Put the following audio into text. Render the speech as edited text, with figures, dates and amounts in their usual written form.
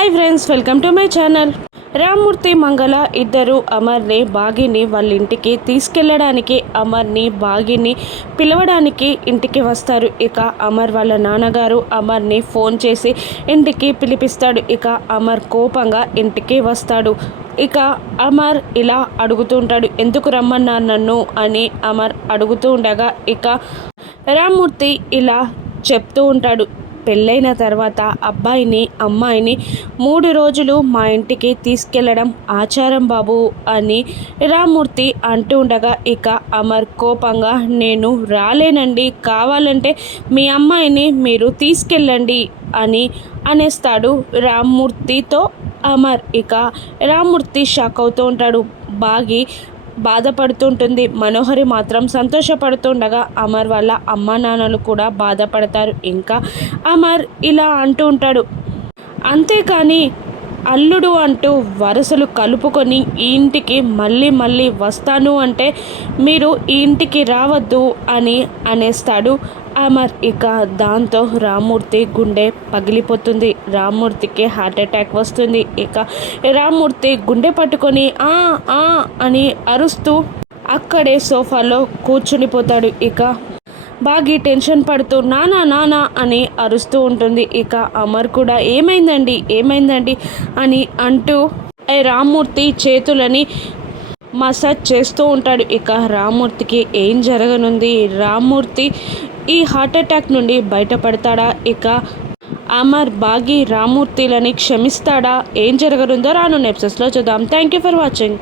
Hi friends, welcome to my channel. Rammurthy మంగళ ఇద్దరు అమర్ని బాగిని వాళ్ళ ఇంటికి తీసుకెళ్ళడానికి అమర్ని బాగిని పిలవడానికి ఇంటికి వస్తారు. ఇక అమర్ వాళ్ళ నాన్నగారు అమర్ని ఫోన్ చేసి ఇంటికి పిలిపిస్తాడు. ఇక అమర్ కోపంగా ఇంటికి వస్తాడు. ఇక అమర్ ఇలా అడుగుతూ ఉంటాడు, ఎందుకు రమ్మన్నారు నన్ను అని అమర్ అడుగుతూ ఉండగా ఇక రామ్మూర్తి ఇలా చెప్తూ ఉంటాడు, పెళ్ళైన తర్వాత అబ్బాయిని అమ్మాయిని 3 రోజులు మా ఇంటికి తీసుకెళ్ళడం ఆచారం బాబు అని రామ్మూర్తి అంటూ ఉండగా ఇక అమర్ కోపంగా, నేను రాలేనండి, కావాలంటే మీ అమ్మాయిని మీరు తీసుకెళ్ళండి అని అనేస్తాడు రామ్మూర్తితో అమర్. ఇక రామ్మూర్తి షాక్ అవుతూ ఉంటాడు. బాగి బాధపడుతుంటుంది. మనోహరి మాత్రం సంతోషపడుతుండగా అమర్ వాళ్ళ అమ్మా నాన్నలు కూడా బాధపడతారు. ఇంకా అమర్ ఇలా అంటూ ఉంటాడు, అంతేకాని అల్లుడు అంటూ వరుసలు కలుపుకొని ఈ ఇంటికి మళ్ళీ మళ్ళీ వస్తాను అంటే మీరు ఈ ఇంటికి రావద్దు అని అనేస్తాడు అమర్. ఇక దాంతో రామ్మూర్తి గుండె పగిలిపోతుంది. రామ్మూర్తికి హార్ట్ అటాక్ వస్తుంది. ఇక రామ్మూర్తి గుండె పట్టుకొని ఆ అని అరుస్తూ అక్కడే సోఫాలో కూర్చునిపోతాడు. ఇక బాగా టెన్షన్ పడుతూ నానా నానా అని అరుస్తూ ఉంటుంది. ఇక అమర్ కూడా ఏమైందండి అని అంటూ రామ్మూర్తి చేతులని మసాజ్ చేస్తూ ఉంటాడు. ఇక రామ్మూర్తికి ఏం జరగనుంది, రామ్మూర్తి ఈ హార్ట్ అటాక్ నుండి బయటపడతాడా, ఇక అమర్ బాగి రామ్మూర్తిలని క్షమిస్తాడా, ఏం జరగనుందో రానున్న ఎపిసోడ్స్లో చూద్దాం. Thank you for watching.